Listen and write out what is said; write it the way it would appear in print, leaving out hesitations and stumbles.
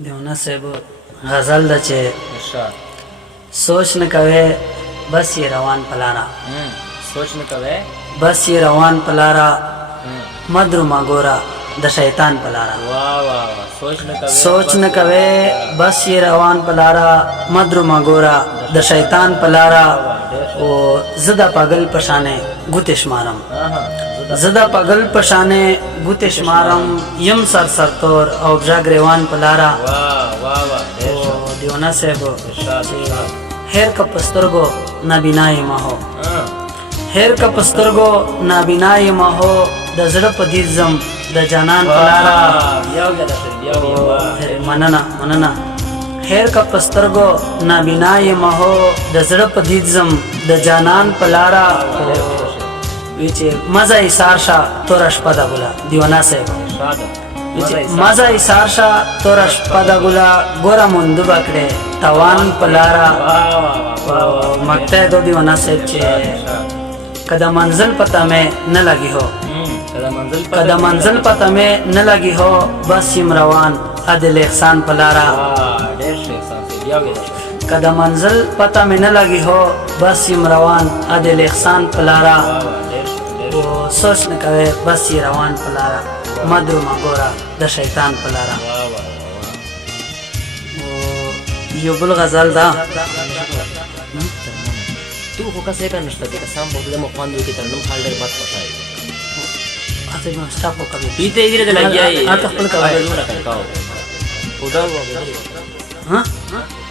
دیونه صاحب غزل ده چې ارشاد سوچ نه کوي بس یې روان پلارا سوچ نه کوي بس یې روان پلارا مدرما ګورا د شیطان پلارا واه واه واه سوچ نه کوي بس یې روان پلارا مدرما ګورا د شیطان پلارا او زدا پاگل پشانه ګوتې شمارم زدا پاگل پشانه ګوتې شمارم یم سر سر تور او بجاګریوان پلارا واه واه واه دیونه صاحب ارشاد هر کا پسترګو نابینای ما هو هر کا پسترګو نابینای ما هو د زړه په دې زم د جانان پلارا یو غدا شری یو مننه هر کا پسترګو نابینای ما هو د زړه په دې زم د جانان پلارا وچه مزه ای سارشا تورش پدا ګلا دیوانا صاحب مزه ای سارشا تورش پدا ګلا ګورا مند بکړه توان پلارا مکته دو دیوانا صاحب چې کدا منزل پتا میں نہ لگی ہو کدا منزل پتا میں نہ لگی ہو بس یم روان عدل احسان پلارا کدا منزل پتا میں نہ لگی ہو بس یم روان عدل احسان پلارا سوچ نه کوي بس یې روان پلارا مدرما ګورا د شیطان پلارا یو بل غزل دا تو خو کسې کا نشته کې سم په دې مخاندو کې ترنم حال ډېر بد پښای اته نو سټاپ وکړو پیته یې دې لګیای اته خپل کوي او دا ها